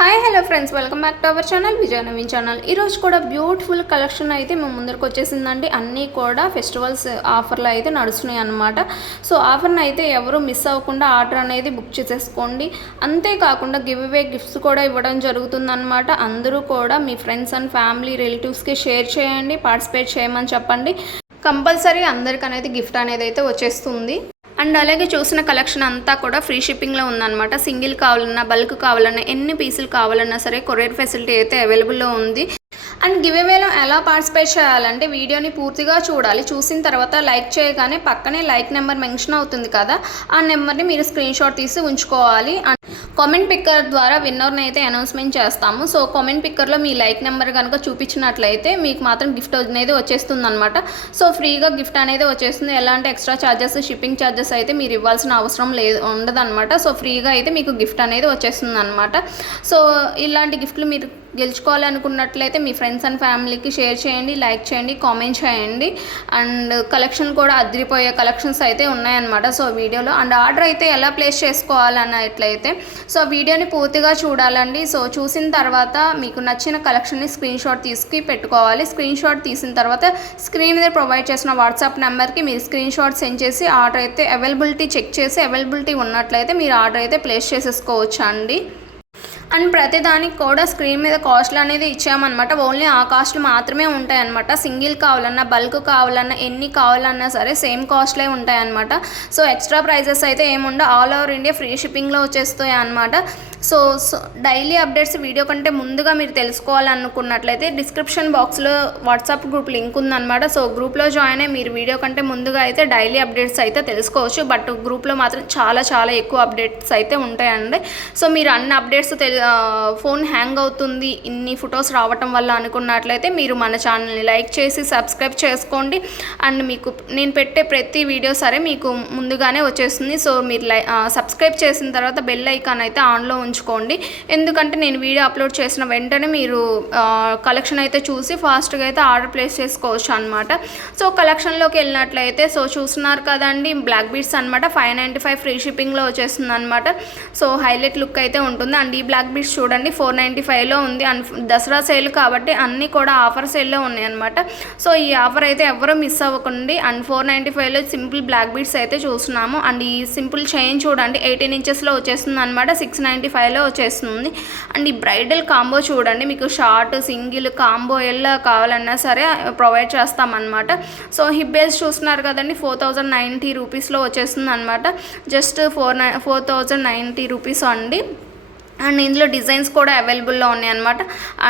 Hi hello friends welcome back to our channel Vijaya Naveen channel ఈరోజు కూడా beautiful collection అయితే మేము ముందరకు వచ్చేసిందండి. అన్నీ కూడా ఫెస్టివల్స్ ఆఫర్లు uh, అయితే నడుస్తున్నాయి అన్నమాట. సో ఆఫర్ని అయితే ఎవరు మిస్ అవ్వకుండా ఆర్డర్ అనేది బుక్ చేసేసుకోండి. అంతేకాకుండా గివ్ అవే గిఫ్ట్స్ కూడా ఇవ్వడం జరుగుతుందన్నమాట. అందరూ కూడా మీ ఫ్రెండ్స్ అండ్ ఫ్యామిలీ రిలేటివ్స్కి షేర్ చేయండి పార్టిసిపేట్ చేయమని చెప్పండి. కంపల్సరీ అందరికనేది గిఫ్ట్ అనేది అయితే వచ్చేస్తుంది. అండ్ అలాగే చూసిన కలెక్షన్ అంతా కూడా ఫ్రీ షిప్పింగ్లో ఉందన్నమాట. సింగిల్ కావాలన్నా బల్క్ కావాలన్నా ఎన్ని పీసులు కావాలన్నా సరే కొరియర్ ఫెసిలిటీ అయితే అవైలబుల్లో ఉంది. అండ్ గివేవేలో ఎలా పార్టిసిపేట్ చేయాలంటే వీడియోని పూర్తిగా చూడాలి. చూసిన తర్వాత లైక్ చేయగానే పక్కనే లైక్ నెంబర్ మెన్షన్ అవుతుంది కదా ఆ నెంబర్ని మీరు స్క్రీన్ షాట్ తీసి ఉంచుకోవాలి. కామెంట్ పిక్కర్ ద్వారా విన్నర్ని అయితే అనౌన్స్మెంట్ చేస్తాము. సో కామెంట్ పిక్కర్లో మీ లైక్ నెంబర్ కనుక చూపించినట్లయితే మీకు మాత్రం గిఫ్ట్ అనేది వచ్చేస్తుంది అనమాట సో ఫ్రీగా గిఫ్ట్ అనేది వచ్చేస్తుంది. ఎలాంటి ఎక్స్ట్రా ఛార్జెస్ షిప్పింగ్ ఛార్జెస్ అయితే మీరు ఇవ్వాల్సిన అవసరం లేదు ఉండదన్నమాట. సో ఫ్రీగా అయితే మీకు గిఫ్ట్ అనేది వచ్చేస్తుంది అనమాట సో ఇలాంటి గిఫ్ట్లు మీరు గెలుచుకోవాలనుకున్నట్లయితే మీ ఫ్రెండ్స్ అండ్ ఫ్యామిలీకి షేర్ చేయండి లైక్ చేయండి కామెంట్ చేయండి. అండ్ కలెక్షన్ కూడా అదిరిపోయే కలెక్షన్స్ అయితే ఉన్నాయన్నమాట. సో వీడియోలో అండ్ ఆర్డర్ అయితే ఎలా ప్లేస్ చేసుకోవాలన్నట్లయితే సో వీడియోని పూర్తిగా చూడాలండి. సో చూసిన తర్వాత మీకు నచ్చిన కలెక్షన్ని స్క్రీన్ షాట్ తీసుకు పెట్టుకోవాలి. స్క్రీన్ షాట్ తీసిన తర్వాత స్క్రీన్ మీద ప్రొవైడ్ చేసిన వాట్సాప్ నెంబర్కి మీరు స్క్రీన్ షాట్ సెండ్ చేసి ఆర్డర్ అయితే అవైలబిలిటీ చెక్ చేసి అవైలబిలిటీ ఉన్నట్లయితే మీరు ఆర్డర్ అయితే ప్లేస్ చేసేసుకోవచ్చు అండి అండ్ ప్రతిదానికి కూడా స్క్రీన్ మీద కాస్ట్లు అనేది ఇచ్చామన్నమాట. ఓన్లీ ఆ కాస్ట్లు మాత్రమే ఉంటాయి అనమాట సింగిల్ కావాలన్నా బల్క్ కావాలన్నా ఎన్ని కావాలన్నా సరే సేమ్ కాస్ట్లే ఉంటాయి అనమాట సో ఎక్స్ట్రా ప్రైజెస్ అయితే ఏముండవు. ఆల్ ఓవర్ ఇండియా ఫ్రీ షిప్పింగ్లో వచ్చేస్తాయి అనమాట so so daily updates video కంటే ముందుగా మీరు తెలుసుకోవాలనుకున్నట్లయితే డిస్క్రిప్షన్ బాక్స్లో వాట్సాప్ గ్రూప్ లింక్ ఉందన్నమాట. సో గ్రూప్లో జాయిన్ అయ్యి మీరు వీడియో కంటే ముందుగా అయితే డైలీ అప్డేట్స్ అయితే తెలుసుకోవచ్చు. బట్ గ్రూప్లో మాత్రం చాలా చాలా ఎక్కువ అప్డేట్స్ అయితే ఉంటాయండి. సో మీరు అన్ని అప్డేట్స్ తెలు ఫోన్ హ్యాంగ్ అవుతుంది ఇన్ని ఫొటోస్ రావటం వల్ల అనుకున్నట్లయితే మీరు మన ఛానల్ని లైక్ చేసి సబ్స్క్రైబ్ చేసుకోండి. అండ్ మీకు నేను పెట్టే ప్రతి వీడియో సరే మీకు ముందుగానే వచ్చేస్తుంది. సో మీరు లై సబ్స్క్రైబ్ చేసిన తర్వాత బెల్ ఐకాన్ అయితే ఆన్లో ఉంచుకోండి. ఎందుకంటే నేను వీడియో అప్లోడ్ చేసిన వెంటనే మీరు కలెక్షన్ అయితే చూసి ఫాస్ట్గా అయితే ఆర్డర్ ప్లేస్ చేసుకోవచ్చు అనమాట సో కలెక్షన్లోకి వెళ్ళినట్లయితే సో చూస్తున్నారు కదండి బ్లాక్ బీట్స్ అనమాట ఫైవ్ నైంటీ ఫైవ్ ఫ్రీ షిప్పింగ్లో వచ్చేస్తుంది అనమాట సో హైలైట్ లుక్ అయితే ఉంటుంది. అండ్ ఈ బ్లాక్ బీట్స్ చూడండి. ఫోర్ నైంటీ ఫైవ్లో ఉంది. అండ్ దసరా సేల్ కాబట్టి అన్నీ కూడా ఆఫర్ సేల్లో ఉన్నాయి అనమాట సో ఈ ఆఫర్ అయితే ఎవరూ మిస్ అవ్వకండి. అండ్ ఫోర్ నైంటీ ఫైవ్లో సింపుల్ బ్లాక్ బీట్స్ అయితే చూస్తున్నాము. అండ్ ఈ సింపుల్ చైన్ చూడండి. ఎయిటీన్ ఇంచెస్లో వచ్చేస్తుంది అనమాట సిక్స్ నైంటీ ఫైవ్లో వచ్చేస్తుంది. అండ్ ఈ బ్రైడల్ కాంబో చూడండి. మీకు షార్ట్ సింగిల్ కాంబో ఎలా కావాలన్నా సరే ప్రొవైడ్ చేస్తామన్నమాట. సో హిప్ బేస్ చూస్తున్నారు కదండి. ఫోర్ థౌజండ్ నైంటీ రూపీస్లో వచ్చేస్తుంది అనమాట జస్ట్ ఫోర్ నై ఫోర్ థౌజండ్ నైంటీ రూపీస్ అండి. అండ్ ఇందులో డిజైన్స్ కూడా అవైలబుల్లో ఉన్నాయి అనమాట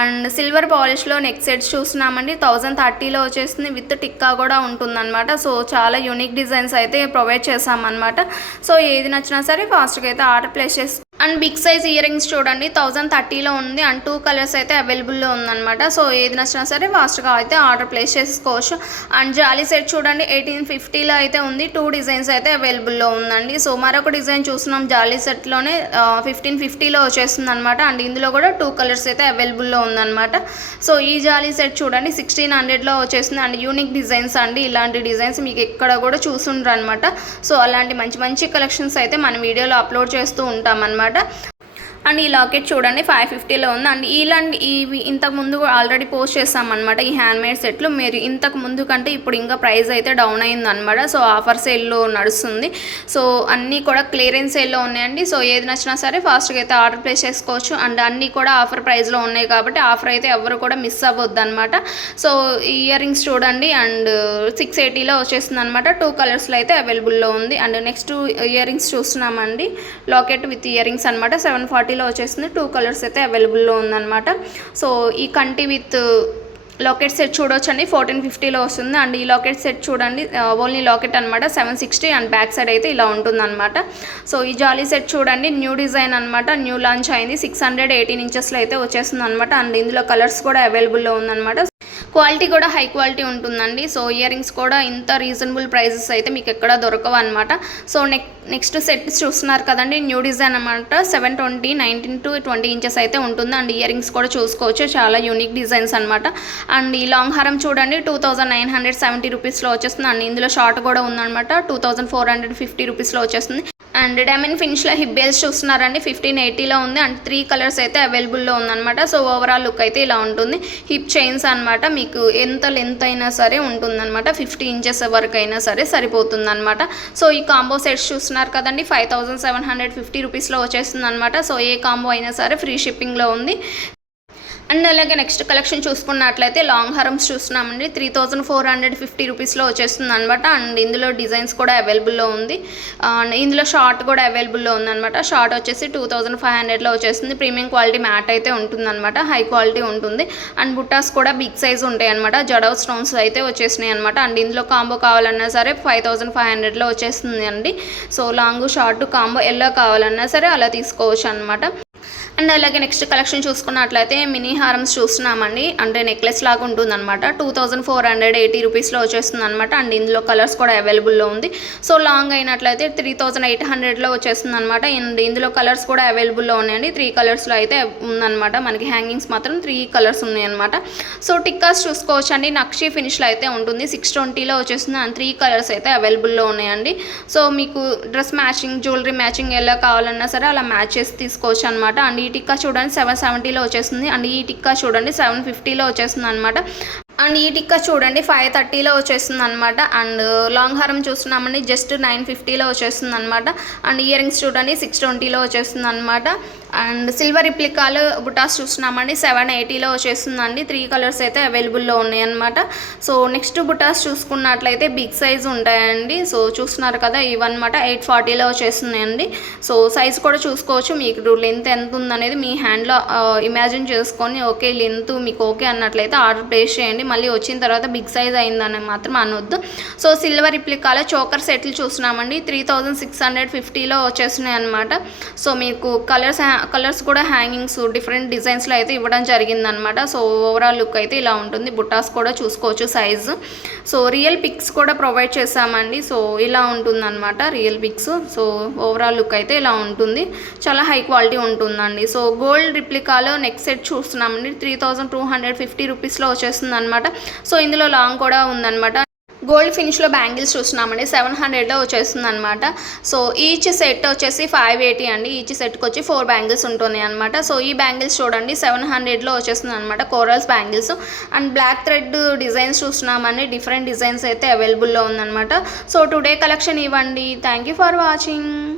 అండ్ సిల్వర్ పాలిష్లో నెక్ సెట్స్ చూస్తున్నామండి. థౌజండ్ థర్టీలో వచ్చేస్తుంది. విత్ టిక్కా కూడా ఉంటుందన్నమాట. సో చాలా యూనిక్ డిజైన్స్ అయితే ప్రొవైడ్ చేసామన్నమాట సో ఏది నచ్చినా సరే ఫాస్ట్గా అయితే ఆర్డర్ ప్లేస్ చేసి and big size ear rings చూడండి థౌజండ్ థర్టీలో ఉంది అండ్ టూ కలర్స్ అయితే అవైలబుల్లో ఉందన్నమాట. సో ఏది నచ్చినా సరే ఫాస్ట్గా అయితే ఆర్డర్ ప్లేస్ చేసుకోవచ్చు. అండ్ జాలీ సెట్ చూడండి ఎయిటీన్ ఫిఫ్టీలో అయితే ఉంది. టూ డిజైన్స్ అయితే అవైలబుల్లో ఉందండి. సో మరొక డిజైన్ చూస్తున్నాం జాలీ సెట్లోనే ఫిఫ్టీన్ ఫిఫ్టీలో వచ్చేస్తుంది అనమాట అండ్ ఇందులో కూడా టూ కలర్స్ అయితే అవైలబుల్లో ఉందన్నమాట. సో ఈ జాలీ సెట్ చూడండి సిక్స్టీన్ హండ్రెడ్లో వచ్చేస్తుంది. అండ్ యూనిక్ డిజైన్స్ అండి. ఇలాంటి డిజైన్స్ మీకు ఎక్కడ కూడా చూసుండ్రు అనమాట సో అలాంటి మంచి మంచి కలెక్షన్స్ అయితే మన వీడియోలో అప్లోడ్ చేస్తూ ఉంటాం అనమాట అనమాట అండ్ ఈ లాకెట్ చూడండి ఫైవ్ ఫిఫ్టీలో ఉంది. అండ్ ఇలాంటి ఇవి ఇంతకు ముందు ఆల్రెడీ పోస్ట్ చేస్తామన్నమాట ఈ హ్యాండ్మేడ్ సెట్లు. మీరు ఇంతకు ముందు కంటే ఇప్పుడు ఇంకా ప్రైస్ అయితే డౌన్ అయిందనమాట సో ఆఫర్ సేల్లో నడుస్తుంది. సో అన్నీ కూడా క్లియరెన్స్ సేల్లో ఉన్నాయండి. సో ఏది నచ్చినా సరే ఫాస్ట్గా అయితే ఆర్డర్ ప్లేస్ చేసుకోవచ్చు. అండ్ అన్నీ కూడా ఆఫర్ ప్రైస్లో ఉన్నాయి కాబట్టి ఆఫర్ అయితే ఎవరు కూడా మిస్ అవ్వద్దు అనమాట సో ఇయర్ రింగ్స్ చూడండి. అండ్ సిక్స్ ఎయిటీలో వచ్చేస్తుంది అనమాట టూ కలర్స్లో అయితే అవైలబుల్లో ఉంది. అండ్ నెక్స్ట్ ఇయర్ రింగ్స్ చూస్తున్నామండి. లాకెట్ విత్ ఇయర్ రింగ్స్ అనమాట సెవెన్ ఫార్టీలో వచ్చేస్తుంది. టూ కలర్స్ అయితే అవైలబుల్లో ఉందన్నమాట. సో ఈ కంటి విత్ లాకెట్ సెట్ చూడొచ్చండి. ఫోర్టీన్ ఫిఫ్టీలో వస్తుంది. అండ్ ఈ లాకెట్ సెట్ చూడండి. ఓన్లీ లాకెట్ అనమాట seven sixty and back side అయితే ఇలా ఉంటుందన్నమాట. సో ఈ జాలీ సెట్ చూడండి. న్యూ డిజైన్ అనమాట న్యూ లాంచ్ అయింది. సిక్స్ హండ్రెడ్ ఎయిటీన్ ఇంచెస్లో అయితే వచ్చేస్తుంది అనమాట అండ్ ఇందులో కలర్స్ కూడా అవైలబుల్లో ఉందన్నమాట. క్వాలిటీ కూడా హై క్వాలిటీ ఉంటుందండి. సో ఇయర్ రింగ్స్ కూడా ఇంత రీజనబుల్ ప్రైజెస్ అయితే మీకు ఎక్కడ దొరకవు అనమాట సో నెక్ నెక్స్ట్ సెట్ చూస్తున్నారు కదండి. న్యూ డిజైన్ అనమాట seven twenty nineteen to twenty inches అయితే ఉంటుంది. అండ్ ఇయర్ రింగ్స్ కూడా చూసుకోవచ్చు. చాలా యూనిక్ డిజైన్స్ అనమాట అండ్ ఈ లాంగ్ హారం చూడండి. Two thousand nine hundred seventy రూపీస్లో వచ్చేస్తుంది. అండ్ ఇందులో షార్ట్ కూడా ఉందన్నమాట. Two thousand four hundred fifty రూపీస్లో వచ్చేస్తుంది. అండ్ డైమండ్ ఫినిష్లో హిప్ బేల్స్ చూస్తున్నారండి. ఫిఫ్టీన్ ఎయిటీలో ఉంది. అండ్ త్రీ కలర్స్ అయితే అవైలబుల్లో ఉందన్నమాట. సో ఓవరాల్ లుక్ అయితే ఇలా ఉంటుంది. హిప్ చైన్స్ అనమాట మీకు ఎంత లెంత్ అయినా సరే ఉంటుందన్నమాట. ఫిఫ్టీ ఇంచెస్ వరకు అయినా సరే సరిపోతుందన్నమాట. సో ఈ కాంబో సెట్స్ చూస్తున్నారు కదండి. Five thousand seven hundred fifty రూపీస్లో వచ్చేస్తుంది అనమాట సో ఏ కాంబో అయినా సరే ఫ్రీ షిప్పింగ్లో ఉంది. అండ్ అలాగే నెక్స్ట్ కలెక్షన్ చూసుకున్నట్లయితే లాంగ్ హారమ్స్ చూస్తున్నామండి. Three thousand four hundred fifty రూపీస్లో వచ్చేస్తుంది అనమాట అండ్ ఇందులో డిజైన్స్ కూడా అవైలబుల్లో ఉంది. అండ్ ఇందులో షార్ట్ కూడా అవైలబుల్లో ఉందన్నమాట. షార్ట్ వచ్చేసి టూ థౌజండ్ ఫైవ్ హండ్రెడ్లో వచ్చేస్తుంది. ప్రీమియం క్వాలిటీ మ్యాట్ అయితే ఉంటుందన్నమాట. హై క్వాలిటీ ఉంటుంది. అండ్ బుట్టాస్ కూడా బిగ్ సైజ్ ఉంటాయి అనమాట జడవ్ స్టోన్స్ అయితే వచ్చేసినాయి అనమాట అండ్ ఇందులో కాంబో కావాలన్నా సరే ఫైవ్ థౌజండ్ ఫైవ్ హండ్రెడ్లో వచ్చేస్తుంది అండి so long short combo yellow కావాలన్నా సరే అలా తీసుకోవచ్చు అనమాట అండ్ అలాగే నెక్స్ట్ కలెక్షన్ చూసుకున్నట్లయితే మినీ హారమ్స్ చూస్తున్నామండి. అంటే నెక్లెస్ లాగా ఉంటుంది అనమాట two thousand four hundred eighty రూపీస్లో వచ్చేస్తుంది అనమాట అండ్ ఇందులో కలర్స్ కూడా అవైలబుల్లో ఉంది. సో లాంగ్ అయినట్లయితే త్రీ థౌజండ్ ఎయిట్ హండ్రెడ్లో వచ్చేస్తుంది అనమాట అండ్ ఇందులో కలర్స్ కూడా అవైలబుల్లో ఉన్నాయండి. త్రీ కలర్స్లో అయితే ఉందన్నమాట. మనకి హ్యాంగింగ్స్ మాత్రం త్రీ కలర్స్ ఉన్నాయన్నమాట. సో టిక్కాస్ చూసుకోవచ్చు అండి నక్షి ఫినిష్లో అయితే ఉంటుంది. సిక్స్ ట్వంటీలో వచ్చేస్తుంది. అండ్ త్రీ కలర్స్ అయితే అవైలబుల్లో ఉన్నాయండి. సో మీకు డ్రెస్ మ్యాచింగ్ జ్యువెలరీ మ్యాచింగ్ ఎలా కావాలన్నా సరే అలా మ్యాచ్ చేసి తీసుకోవచ్చు అనమాట అండ్ ఈ టిక్కా చూడండి సెవెన్ సెవెంటీలో వచ్చేస్తుంది. అండ్ ఈ టిక్కా చూడండి సెవెన్ ఫిఫ్టీలో వచ్చేస్తుంది అనమాట అండ్ ఈ టిక్కా చూడండి ఫైవ్ థర్టీలో వచ్చేస్తుంది అనమాట అండ్ లాంగ్ హారం చూస్తున్నామండి జస్ట్ నైన్ ఫిఫ్టీలో వచ్చేస్తుంది అనమాట అండ్ ఇయర్ రింగ్స్ చూడండి సిక్స్ ట్వంటీలో వచ్చేస్తుంది అనమాట అండ్ సిల్వర్ రిప్లికాలు బుటాస్ చూస్తున్నామండి. సెవెన్ ఎయిటీలో వచ్చేస్తుందండి. త్రీ కలర్స్ అయితే అవైలబుల్లో ఉన్నాయన్నమాట. సో నెక్స్ట్ బుటాస్ చూసుకున్నట్లయితే బిగ్ సైజ్ ఉంటాయండి. సో చూస్తున్నారు కదా ఇవన్నమాట ఎయిట్ ఫార్టీలో వచ్చేస్తున్నాయండి. సో సైజ్ కూడా చూసుకోవచ్చు. మీకు లెంత్ ఎంత ఉందనేది మీ హ్యాండ్లో ఇమాజిన్ చేసుకొని ఓకే లెంత్ మీకు ఓకే అన్నట్లయితే ఆర్డర్ ప్లేస్ చేయండి. మళ్ళీ వచ్చిన తర్వాత బిగ్ సైజ్ అయిందని మాత్రం అనొద్దు. సో సిల్వర్ రిప్లికాలో చోకర్ సెట్లు చూస్తున్నామండి. త్రీ థౌజండ్ సిక్స్ హండ్రెడ్ ఫిఫ్టీలో వచ్చేస్తున్నాయి అనమాట సో మీకు కలర్స్ కలర్స్ కూడా హ్యాంగింగ్స్ డిఫరెంట్ డిజైన్స్లో అయితే ఇవ్వడం జరిగిందనమాట సో ఓవరాల్ లుక్ అయితే ఇలా ఉంటుంది. బుట్టాస్ కూడా చూసుకోవచ్చు సైజు. సో రియల్ పిక్స్ కూడా ప్రొవైడ్ చేసామండి సో ఇలా ఉంటుందన్నమాట real pics. So overall look అయితే ఇలా ఉంటుంది. చాలా హై క్వాలిటీ ఉంటుందండి. సో గోల్డ్ రిప్లికాలో నెక్ సెట్ చూస్తున్నామండి. Three thousand two hundred fifty రూపీస్లో వచ్చేస్తుంది అనమాట సో ఇందులో లాంగ్ కూడా ఉందన్నమాట. గోల్డ్ ఫినిష్లో బ్యాంగిల్స్ చూస్తున్నామండి. సెవెన్ హండ్రెడ్లో వచ్చేస్తుంది అనమాట సో ఈచ్ సెట్ వచ్చేసి ఫైవ్ ఎయిటీ అండి. ఈచ్ సెట్కి వచ్చి ఫోర్ బ్యాంగిల్స్ ఉంటున్నాయి అనమాట సో ఈ బ్యాంగిల్స్ చూడండి సెవెన్ హండ్రెడ్లో వచ్చేస్తుంది అనమాట corals bangles. And black thread designs చూస్తున్నామండి. డిఫరెంట్ డిజైన్స్ అయితే అవైలబుల్లో ఉందన్నమాట. సో టుడే కలెక్షన్ ఇవ్వండి. Thank you for watching.